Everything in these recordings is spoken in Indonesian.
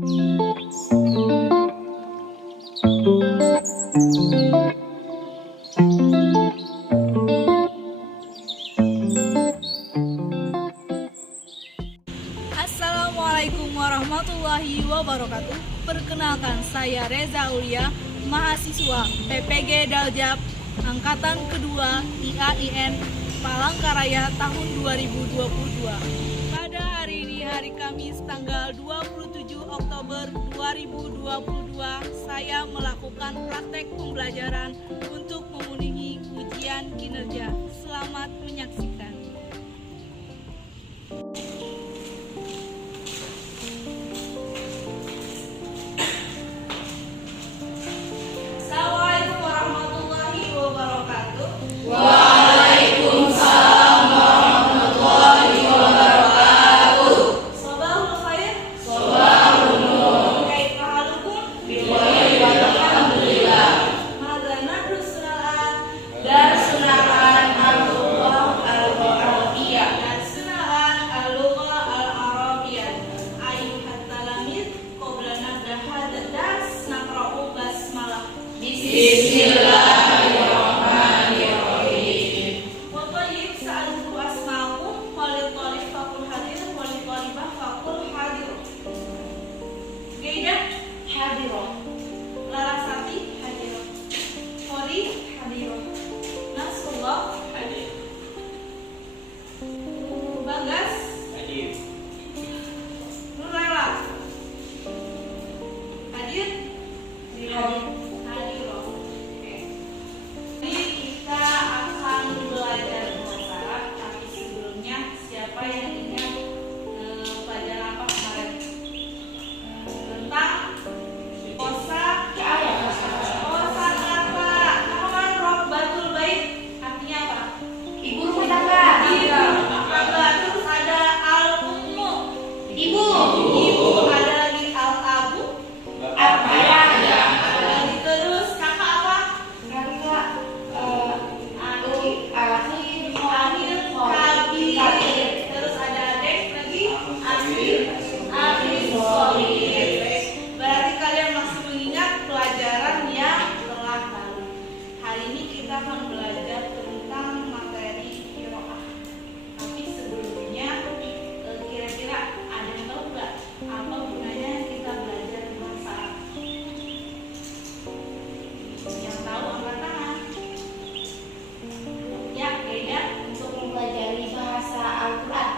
Assalamualaikum warahmatullahi wabarakatuh. Perkenalkan, saya Reza Aulia, mahasiswa PPG Daljab Angkatan Kedua IAIN Palangkaraya tahun 2022. Pada hari ini, hari Kamis tanggal 27 Oktober 2022, saya melakukan praktek pembelajaran untuk memenuhi ujian kinerja. Selamat menyaksikan. Assalamualaikum warahmatullahi wabarakatuh. Waalaikumsalam warahmatullahi wabarakatuh. Sabahul khair. Sabahun nur. Kaifa halukum? Biwajib alhamdulillah. Mada nadrus suna'an. Darsunaan al-lughah al-arabiyah. Suna'an al-lughah al-arabiyah. Ayyuhat talamid, qabla nabda hadha dars naqra'u basmalah. Bismillahirrahmanirrahim. Wa tayyib sa'altu asma'akum walil talib faqul hadir walil talibah faqul hadir. Gaidah hadirah. Larasati hadirah. Fori hadirah. Nasrullah Hadir. Bagas Hadir. Nurlela hadir. Hadirah. Oke. Ini kita akan belajar bahasa Arab, tapi sebelumnya siapa yang ingat pelajaran apa kemarin? Tentang kosa kata. Kapan rob batul bait artinya apa? Ibu rumah tangga. Ibu tangga. Terus ada al-ummu. Ibu. Ibu. Ada lagi al-abu. Apa ya? Ada lagi terus kakak apa? Kakak. Akhir. Akhir. Kabir. Terus ada adik lagi. Akhir. Sohir. Berarti kalian masih mengingat pelajaran yang telah lalu. Hari ini kita akan belajar tentang materi qiraah. Tapi sebelumnya, kira-kira ada yang tahu nggak apa gunanya kita belajar bahasa Arab? Yang tahu angkat tangan. Ya, beda. Untuk mempelajari bahasa Al-Quran.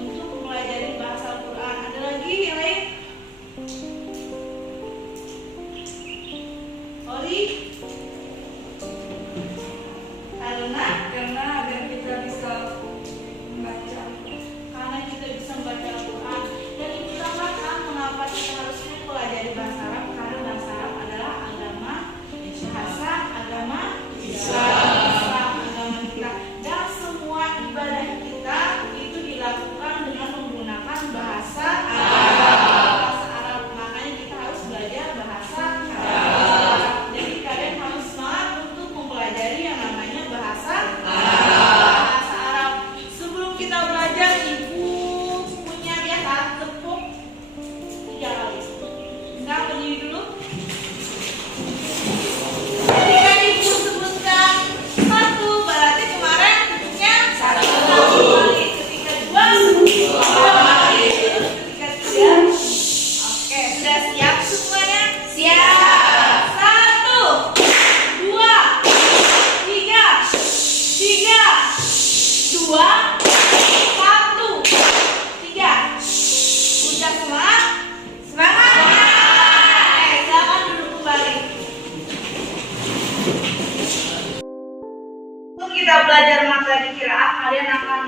Untuk mempelajari bahasa Al-Quran. Ada lagi yang lain? Ori? Karena agar kita bisa membaca. karena kita bisa membaca Al-Quran. Dan itulah makna mengapa kita harus mempelajari bahasa Arab, karena bahasa Arab adalah agama Islam, agama kita. Dan semua ibadah kita itu dilakukan dengan menggunakan bahasa Arab. Makanya kita harus belajar bahasa Arab. Jadi kalian harus semangat untuk mempelajari yang namanya bahasa Arab. Sebelum kita belajar, ibu punya biasa tepuk 3 kali. Kita berdiri dulu. Ketika ibu sebutkan 1, berarti kemarin tepuknya 1 kali. Ketika 2, sebutkan 2 kali. Terus ketika 3, oke, sudah siap semuanya? Siap. 1, 2, 3, 2, 1, 3. Udah semangat? Semangat! Silakan duduk kembali. Untuk kita belajar materi qiraah, kalian akan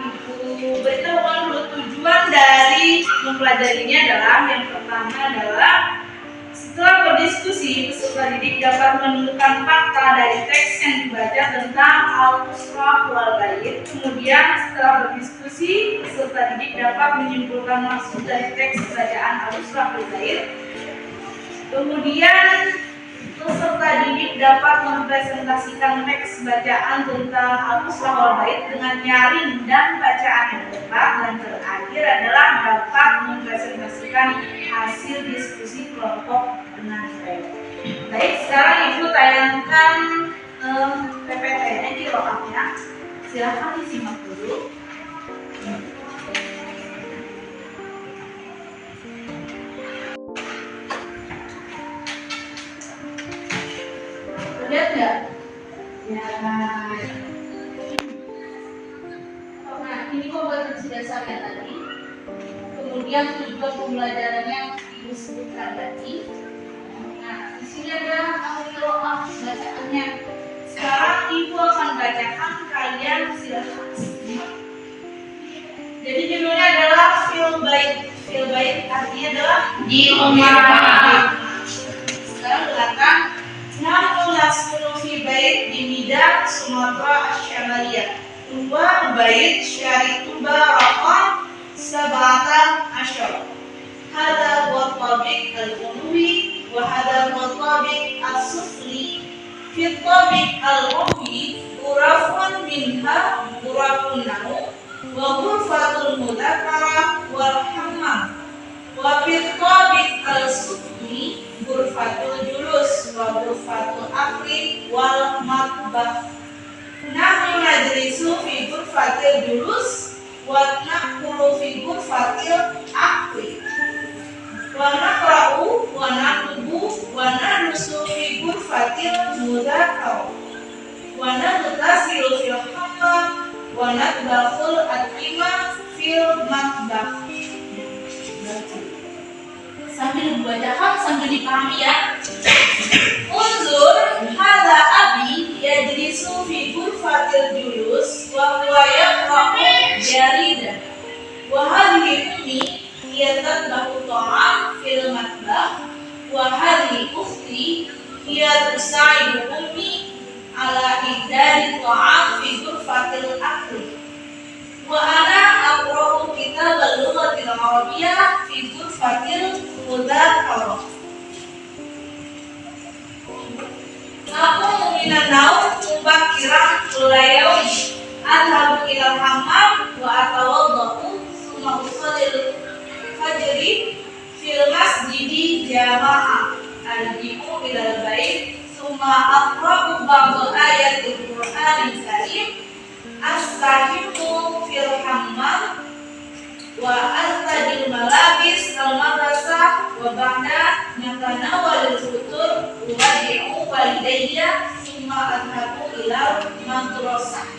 beritahu dulu tujuan dari mempelajarinya adalah yang pertama adalah setelah berdiskusi, peserta didik dapat menemukan fakta dari teks yang dibaca tentang al-usrah wal bait. Kemudian setelah berdiskusi, peserta didik dapat menyimpulkan maksud dari teks bacaan al-usrah wal bait. Kemudian Peserta didik dapat mempresentasikan teks bacaan tentang Al-Fusha wal Bait dengan nyaring dan bacaan yang tepat, dan terakhir adalah dapat mempresentasikan hasil diskusi kelompok dengan baik. Baik, sekarang Ibu tayangkan PPT-nya di lokapnya. Silahkan disimak dulu. Lihat nggak? Ya. Nah, ini kompetensi dasarnya tadi. Kemudian tujuan pembelajarannya Ibu sebutkan tadi. Nah, di sini ada al-qiraah bacaannya. Sekarang Ibu akan bacakan, kalian silakan simak. Jadi judulnya adalah fil bait. Fil bait artinya adalah Di rumah. Sekarang belakang. Nahnu naskunu fi bait di Medan, Sumatera Asyamaliyah. Huwa bait syaritu barakah sab'ata asyara. Hada huwa tabiq al-ulwi wa hada huwa tabiq as-sufli. Fi tabiq al-ulwi ghurafun minha ghurafun naum wa ghurfatul mudzakkara wal hammam. Wa fi tabiq al-sufli ghurfatul julus wa ghurfatul akli wal matbah. Nahnu najlisu fi ghurfatil julus wa naqulu fi ghurfatil akli. Wa naqra'u wa naktubu wa nadrusu fi ghurfatil mudzakkar. Wa naghtasilu fil hammam wa natbakhul at'imah fil matbah. Sambil dibacakan, sambil dipahami ya. Unzur hadza abi yajlisu fi ghurfatil julus wa huwa yaqra'u jaridah. Wa hadhihi ummi yatadbahu ta'am fil matbah. Wa hadhihi ukhti hiya tusaidu ummi ala idari ta'am fi ghurfatil akli. Wa ana aqra'u kitab al-lughatil arabiyyah fi ghurfatil mudzakkar. Aku minan naum mubakiran kulayawmi adhabu ilal hammam wa atawaddau summa usallil fajri fil masjidi jama'ah arji'u ilal bait summa aqra'u ba'da ayatil Qur'anil Karim astahimu fil hammam wa astadil malabis al-madrasah wa ba'da natanawalil futur wadi'u walidayya summa adhabu ilal madrasah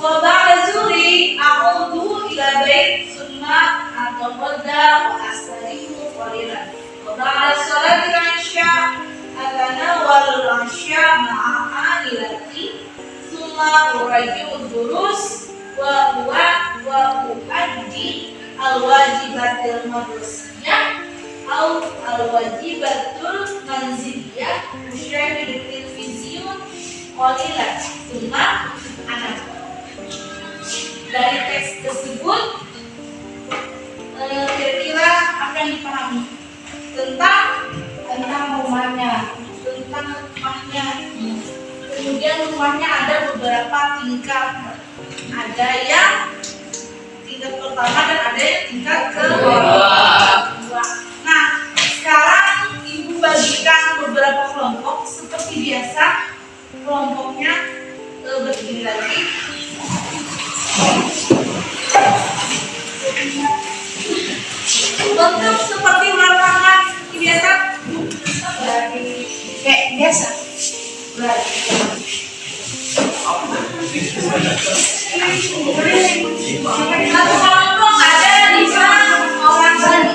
wa ba'da zuhri a'udu ila bait summa atawadda wa astarihu qalilan wa ba'da salatil isya atanawalul isya ma'a ilati summa uraji'u durus wa uaddi al-wajibatil madrasiyah au al-wajibatul manziliyah musyahidu televisiun qalilan summa anak. Dari teks tersebut kira-kira akan dipahami tentang rumahnya, kemudian rumahnya ada beberapa tingkat, ada yang tingkat pertama dan ada yang tingkat kedua. Nah, sekarang Ibu bagikan beberapa kelompok seperti biasa. Kelompoknya berdiri lagi. Bentuk seperti lapangan seperti biasa. Kayak biasa. Satu kelompok ada 5 orang Bali.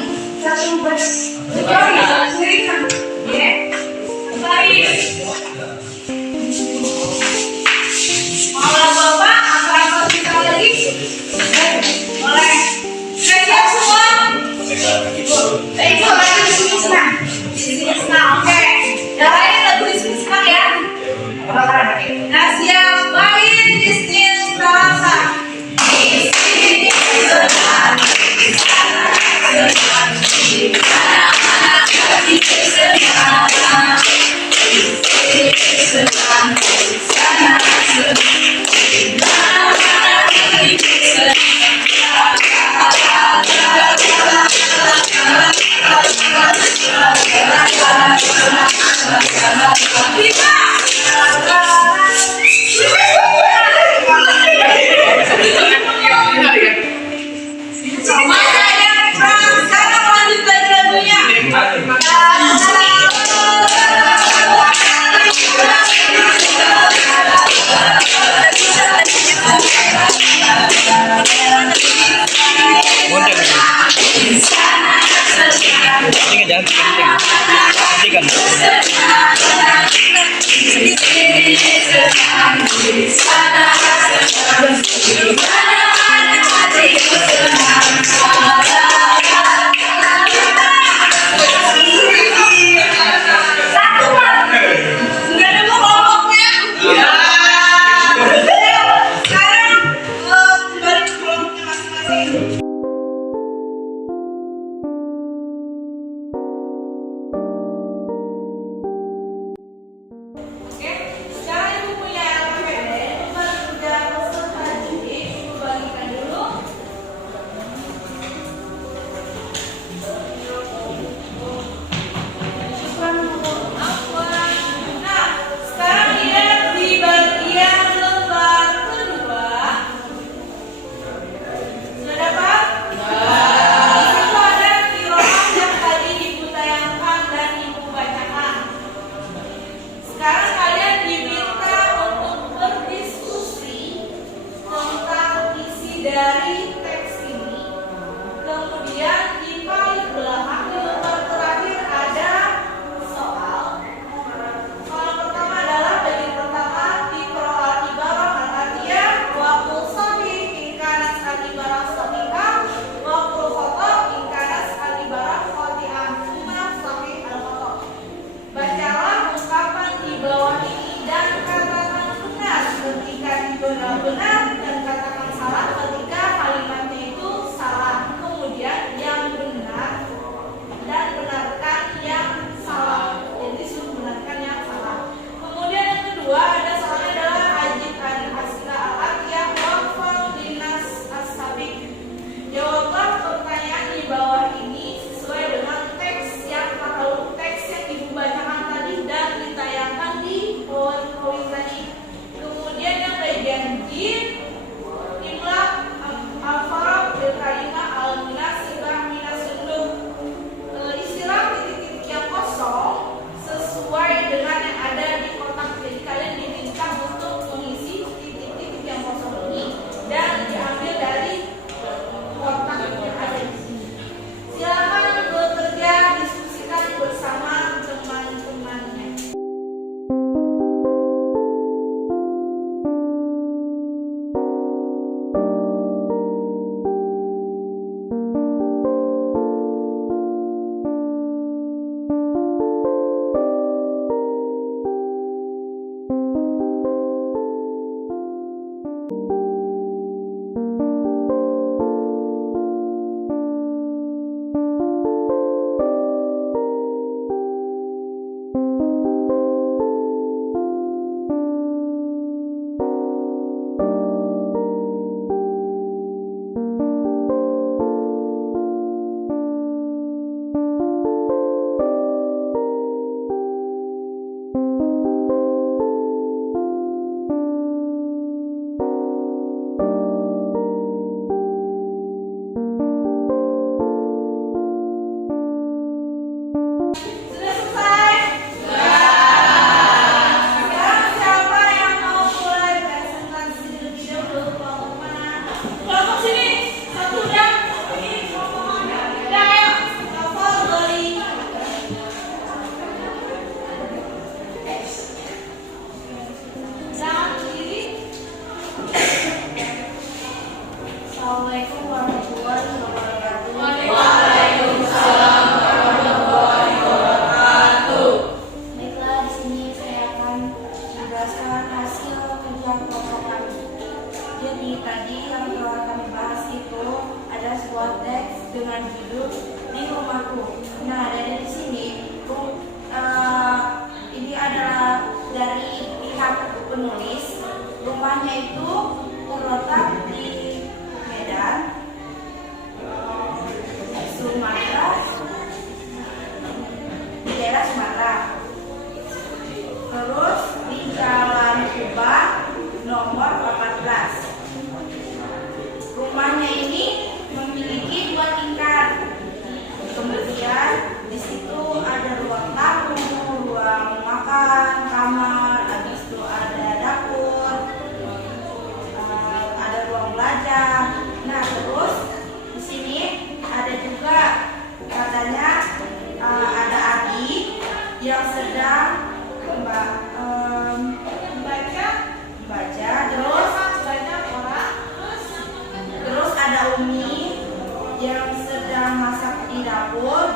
Sekarang lanjut belajar lagunya. Ini jangan kenceng. Nggak ada mau kelompoknya. Sekarang balik ke kelompoknya masing-masing. Oke, sekarang ibu punya PPT, ibu baru kerja peserta didik, ibu bagikan dulu. yang sedang membaca. Terus ada Umi yang sedang masak di dapur.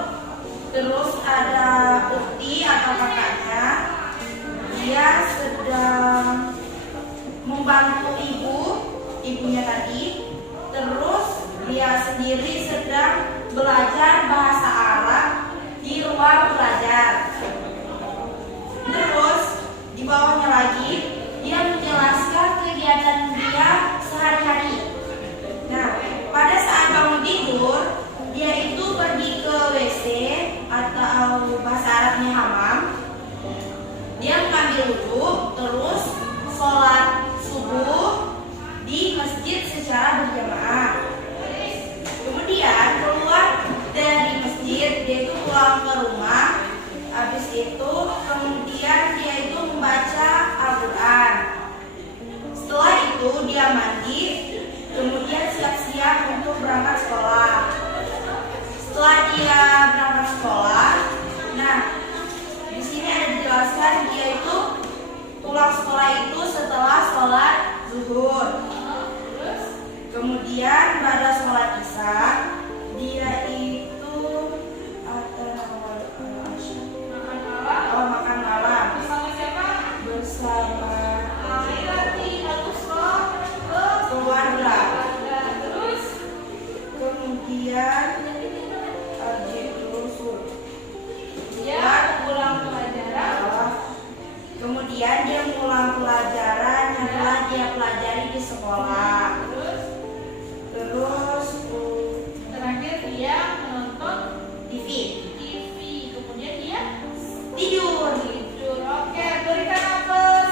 Terus ada Ukti atau kakaknya, dia sedang membantu ibunya tadi. Terus dia sendiri sedang belajar bahasa Arab di ruang belajar. Terus di bawahnya lagi dia menjelaskan kegiatan dia sehari-hari. Nah, pada saat bangun tidur, dia itu pergi ke WC atau bahasa Arabnya hamam. Dia mengambil wudhu, terus sholat subuh di masjid secara berjamaah. Kemudian keluar dari masjid, dia itu pulang ke rumah. Habis itu kemudian dia itu membaca Al-Quran. Setelah itu dia mandi, kemudian siap-siap untuk berangkat sekolah. Setelah dia berangkat sekolah, nah di sini ada dijelaskan dia itu pulang sekolah itu setelah sholat zuhur. Kemudian pada sholat isya dia itu makan malam bersama siapa? Bersama keluarga. Terus kemudian dia pulang pelajaran. Kemudian dia pulang pelajaran yang telah dia pelajari di sekolah. Terus terakhir dia menonton TV. Kemudian dia tidur. Oke, berikan aplaus.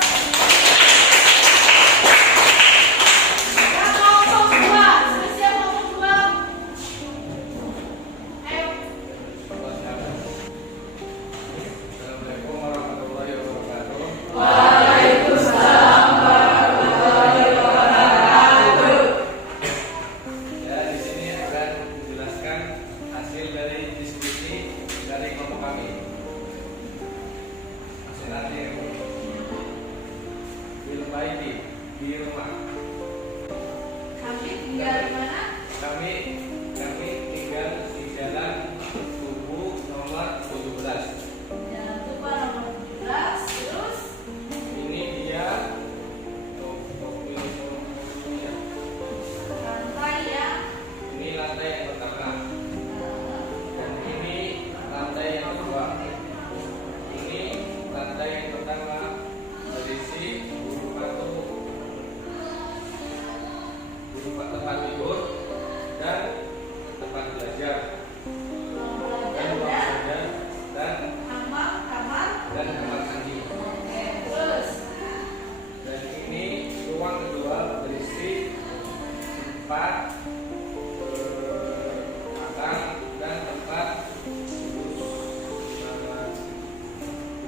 Yang ngomong dua, siapa ngomong dua? Ayo. Assalamualaikum warahmatullahi wabarakatuh. Waalaikumsalam warahmatullahi wabarakatuh. Ya, di sini akan menjelaskan hasil dari diskusi dari kelompok kami. Hasil akhir di rumah. Kami tinggal di mana? Kami tinggal di Jalan Tugu nomor 17. Jalan Tuba nomor 17. Terus Ini dia lantai ya. ini lantai yang pertama. Dan ini lantai yang kedua. Ini lantai yang pertama berisi berupa tempat tidur dan tempat belajar dan ruang belajar dan Kamar. kamar mandi. Oke, terus Dan ini ruang kedua berisi tempat makan dan tempat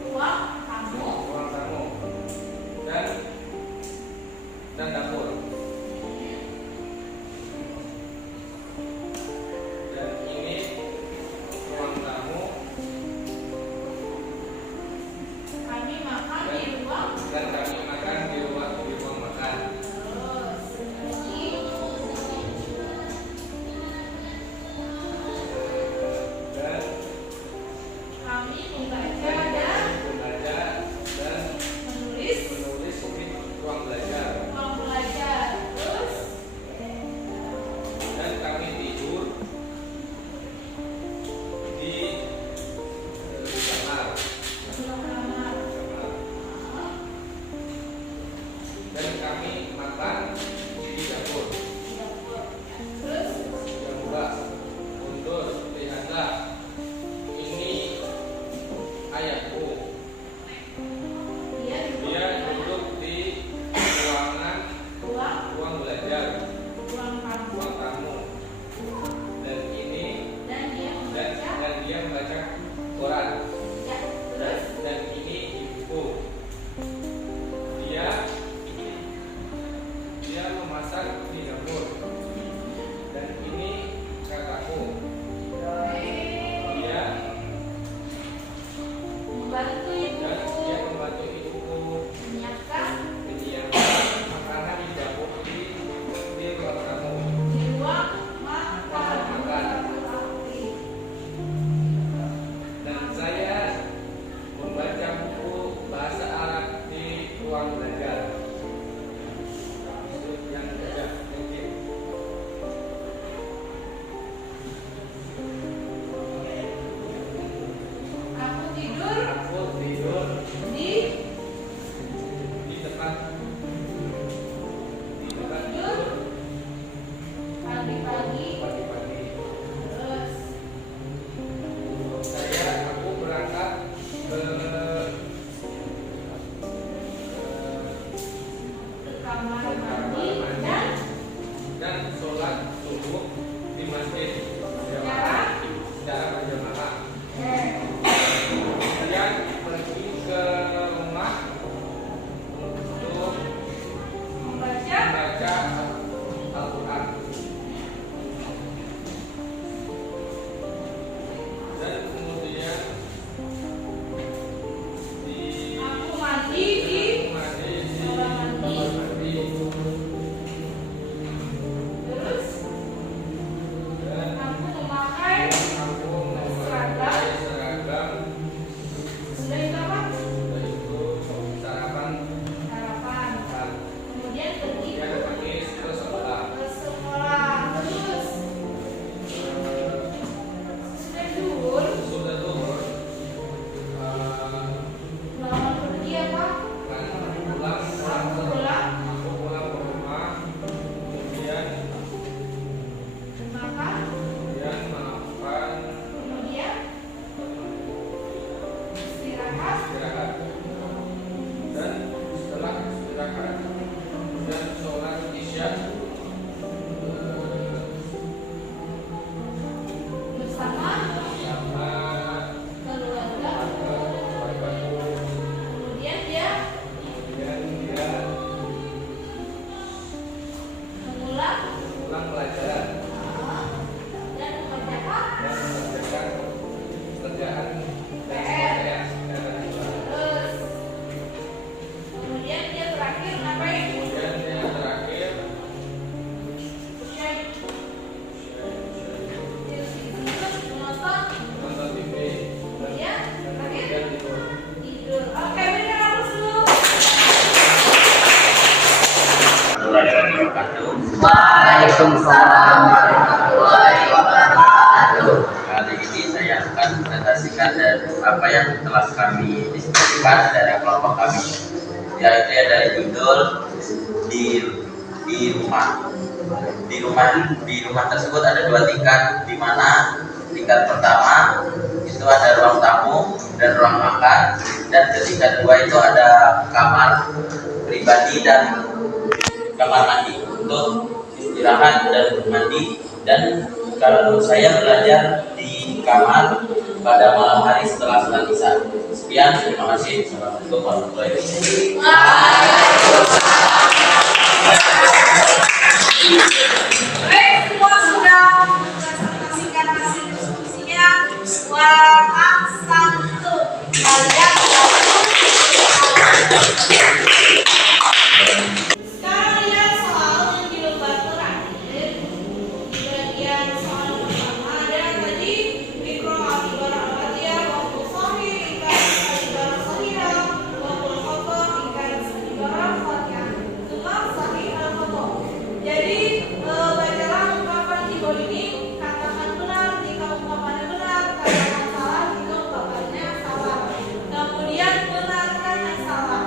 ruang tamu. ruang tamu dan dapur. Dan ini ruang tamu Kami makan di ruang. dan kami makan di ruang makan. Terus ini Dan kami membaca dan membaca dan menulis menulis di ruang belajar. ruang belajar. Terus Dan kami tidur di kamar. ruang kamar. Dan kami makan di dapur. Terus Yang dua, untuk lihatlah, ini ayahku. Dia duduk di ruangan ruang belajar, ruang tamu. ruang tamu. Dan ini Dan dia membaca. dan dia membaca koran. Ya, terus Dan ini ibuku. Dia memasak di dapur. Dan ini kakakku. Dia membantu ibu dan dia membantu ibuku menyiapkan menyiapkan makanan di dapur di ruang tamu. di ruang makan. Dan saya membaca buku bahasa Arab di ruang belajar. Itu yang kerja mungkin. Aku tidur Aku tidur di di tempat tidur pagi-pagi. pagi-pagi. Terus Aku berangkat ke kamar mandi dan sholat subuh di masjid secara berjamaah. Kemudian pergi ke rumah untuk membaca membaca Al-Quran. Dan kemudian aku mandi di mandi di kamar mandi. mandi Terus dan aku memakai aku memakai seragam. sudah itu apa? Yaitu sarapan. Kemudian pergi Kemudian pergi ke sekolah. ke sekolah. Terus sudah zuhur, Sudah zuhur, lama pergi apa? pulang Aku pulang aku pulang ke rumah. Kemudian makan, makan, kemudian istirahat. istirahat. Dan setelah istirahat dan sholat isya Bersama sama keluarga. keluargaku. Kemudian dia Kemudian dia mengulang pulang pelajaran dan mengerjakan. dan mengerjakan pekerjaan dan PR. sebagainya. Terus kemudian dia terakhir ngapain? Kemudian yang terakhir Syai. Menonton. nonton TV Kemudian terakhir dan tidur. tidur. Oke, berikan harus dulu. Waalaikumsalam warahmatullahi wabarakatuh. Kali ini saya akan presentasikan dari apa yang telah kami diskusikan dari kelompok kami, yaitu dari judul di rumah. Di rumah tersebut ada dua tingkat, di mana tingkat pertama itu ada ruang tamu dan ruang makan, dan di tingkat dua itu ada kamar pribadi dan kamar mandi untuk istirahat dan mandi. Dan kalau saya belajar di kamar pada malam hari setelah sholat isya. Sekian, terima kasih. Assalamualaikum warahmatullahi wabarakatuh. Baik, semua sudah presentasikan hasil diskusinya. Wa'aksantum. Kalian sekarang lihat soal yang di lembar terakhir. Di bagian soal pertama ada tadi mikro ibarat al-fatihah, waktu sahih, ikan ibarat sahihah, waktu khotob, ikan ibarat fatihah. Semua sahih al-khotob. Jadi bacalah ungkapan di bawah ini, katakan benar jika ungkapannya benar, katakan salah jika ungkapannya salah. Kemudian benarkan yang salah.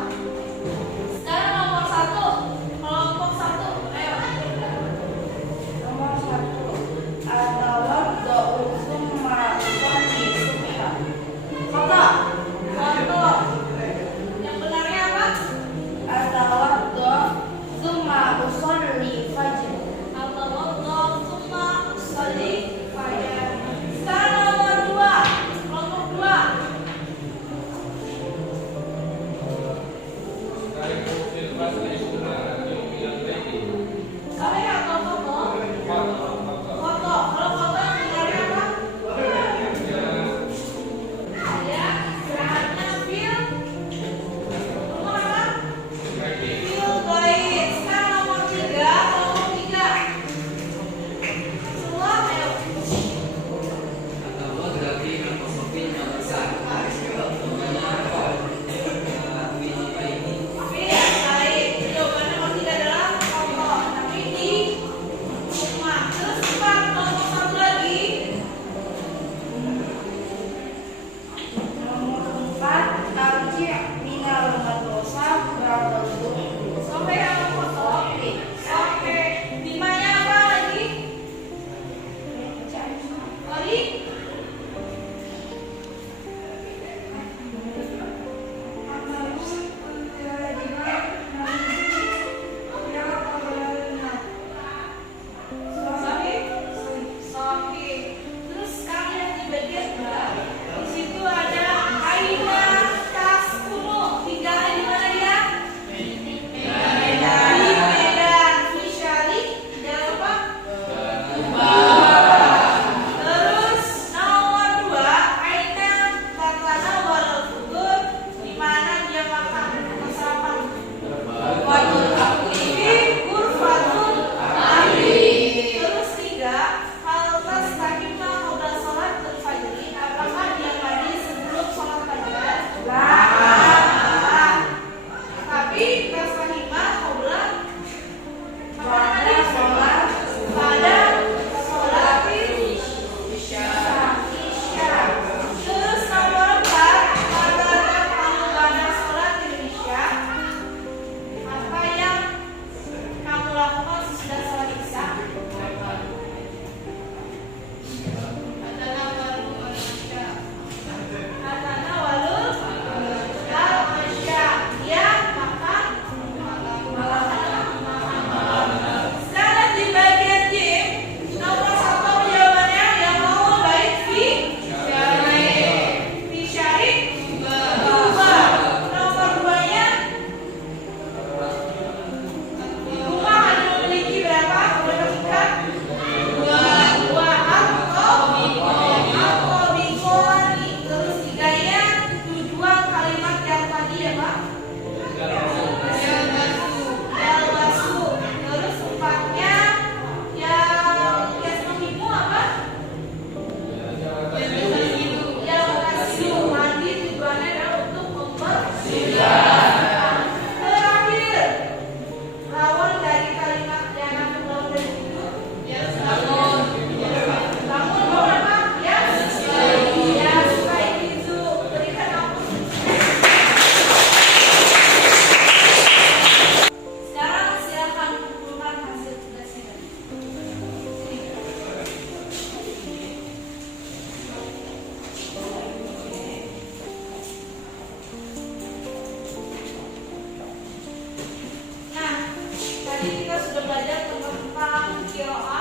sudah belajar tentang qiraat